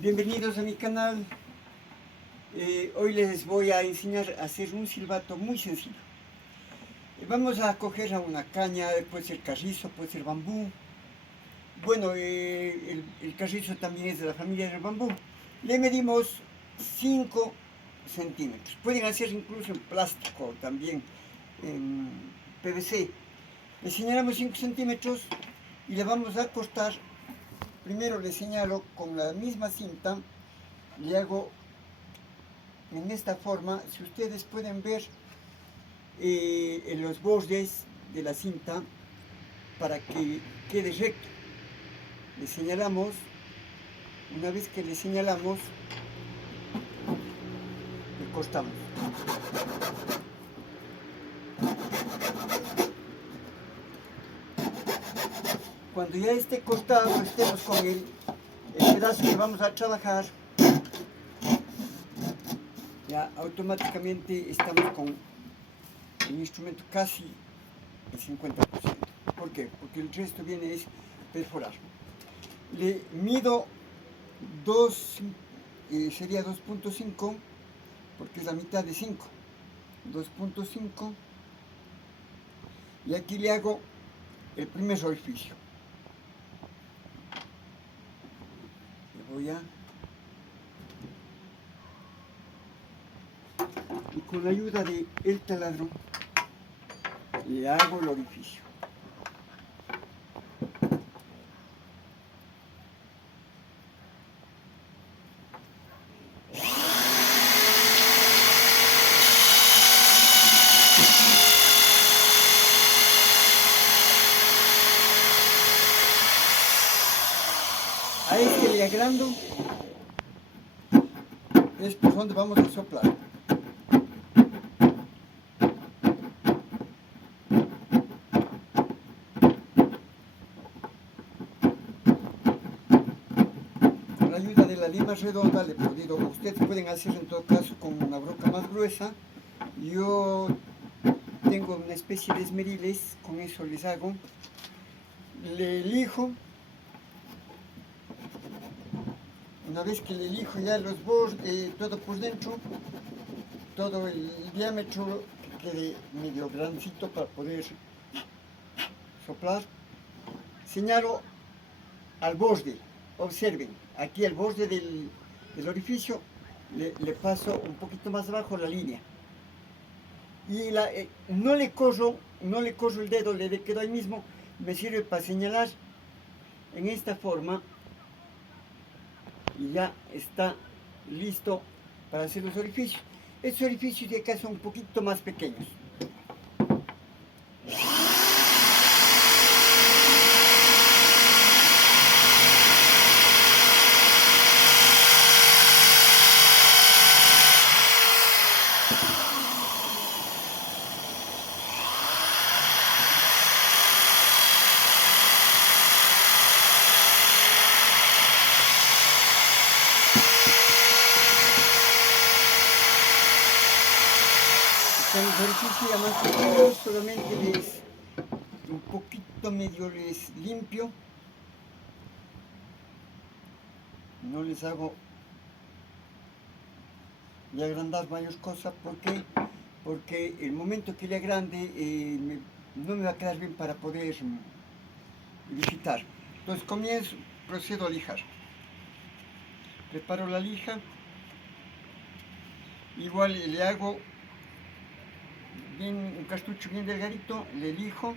Bienvenidos a mi canal. Hoy les voy a enseñar a hacer un silbato muy sencillo. Vamos a coger a una caña, puede ser carrizo, puede ser bambú. Bueno, el carrizo también es de la familia del bambú. Le medimos 5 centímetros. Pueden hacer incluso en plástico también, en PVC. Le señalamos 5 centímetros y le vamos a cortar. Primero le señalo con la misma cinta, le hago en esta forma. Si ustedes pueden ver en los bordes de la cinta, para que quede recto, le señalamos. Una vez que le señalamos, le cortamos. Cuando ya esté cortado, estemos con el pedazo que vamos a trabajar, ya automáticamente estamos con el instrumento casi el 50%. ¿Por qué? Porque el resto viene es perforar. Le mido 2, sería 2.5, porque es la mitad de 5. 2.5. Y aquí le hago el primer orificio. Le voy a... Y con la ayuda del taladro le hago el orificio. A este le agrando, es por donde vamos a soplar. Con la ayuda de la lima redonda le he podido, ustedes pueden hacer en todo caso con una broca más gruesa. Yo tengo una especie de esmeriles, con eso les hago. Le elijo. Una vez que le elijo ya los bordes, todo por dentro, todo el diámetro, que quede medio grandecito para poder soplar, señalo al borde. Observen, aquí al borde del orificio le paso un poquito más abajo la línea. Y no le corro el dedo, le quedo ahí mismo. Me sirve para señalar en esta forma. Y ya está listo para hacer los orificios. Estos orificios de acá son un poquito más pequeños. Están los orificios ya más pequeños, solamente un poquito medio les limpio. No les hago de agrandar varias cosas. ¿Por qué? Porque el momento que le agrande no me va a quedar bien para poder digitar. Entonces procedo a lijar. Preparo la lija. Igual le hago bien un cartucho bien delgadito, le lijo.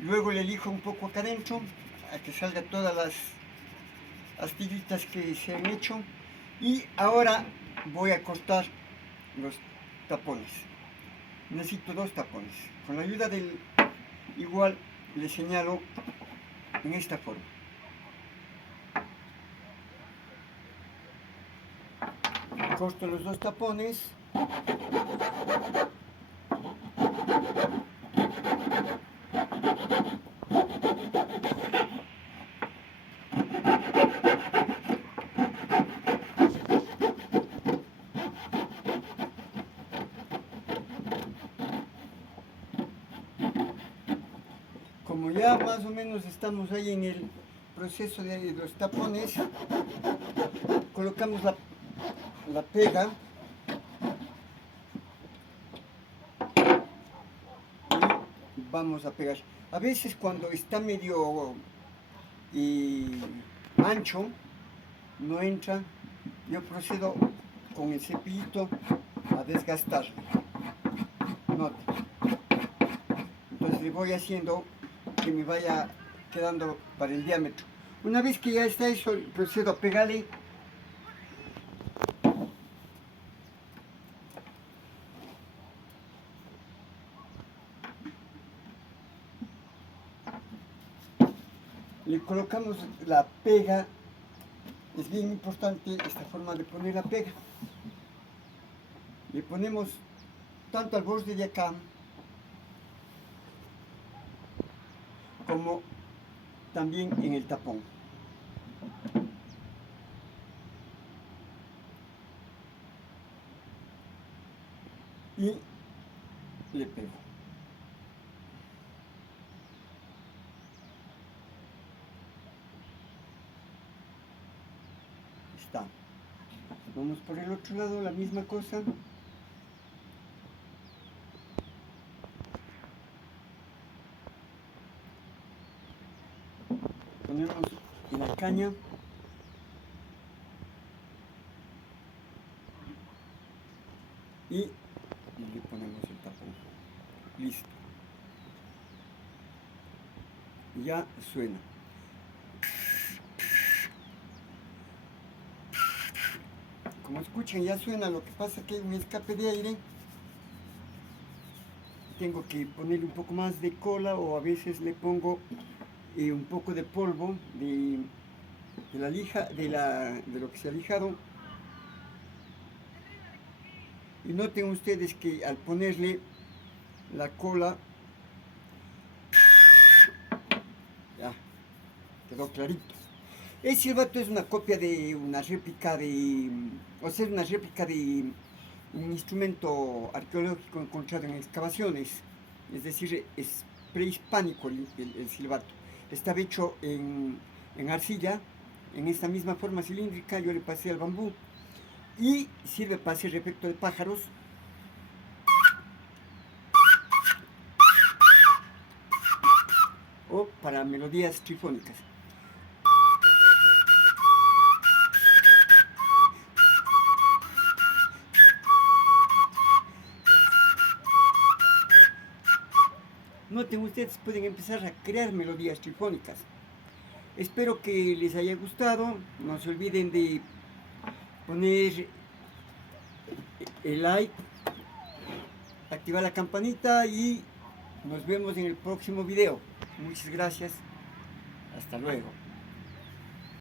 Luego le lijo un poco acá adentro, a que salga todas las astillitas que se han hecho. Y ahora voy a cortar los tapones. Necesito 2 tapones. Con la ayuda del igual le señalo en esta forma. Corto los 2 tapones. Como como ya más o menos estamos ahí en el proceso de los tapones, colocamos la pega y vamos a pegar. A veces cuando está medio ancho, no entra, yo procedo con el cepillito a desgastarlo. Nota. Entonces le voy haciendo que me vaya quedando para el diámetro. Una vez que ya está hecho, procedo a pegarle. Le colocamos la pega. Es bien importante esta forma de poner la pega. Le ponemos tanto al borde de acá como también en el tapón. Y le pego. Está. Vamos por el otro lado, la misma cosa. Ponemos en la caña. Y le ponemos el tapón. Listo. Ya suena. Como escuchan, ya suena. Lo que pasa es que hay un escape de aire. Tengo que ponerle un poco más de cola, o a veces le pongo un poco de polvo de la lija, de lo que se ha lijado. Y noten ustedes que al ponerle la cola, ya quedó clarito. El silbato es una copia de una réplica de, o sea, es una réplica de un instrumento arqueológico encontrado en excavaciones. Es decir, es prehispánico el silbato. Estaba hecho en arcilla, en esta misma forma cilíndrica. Yo le pasé al bambú y sirve para hacer efecto de pájaros. O para melodías trifónicas. Noten ustedes, pueden empezar a crear melodías trifónicas. Espero que les haya gustado. No se olviden de poner el like, activar la campanita y nos vemos en el próximo video. Muchas gracias. Hasta luego.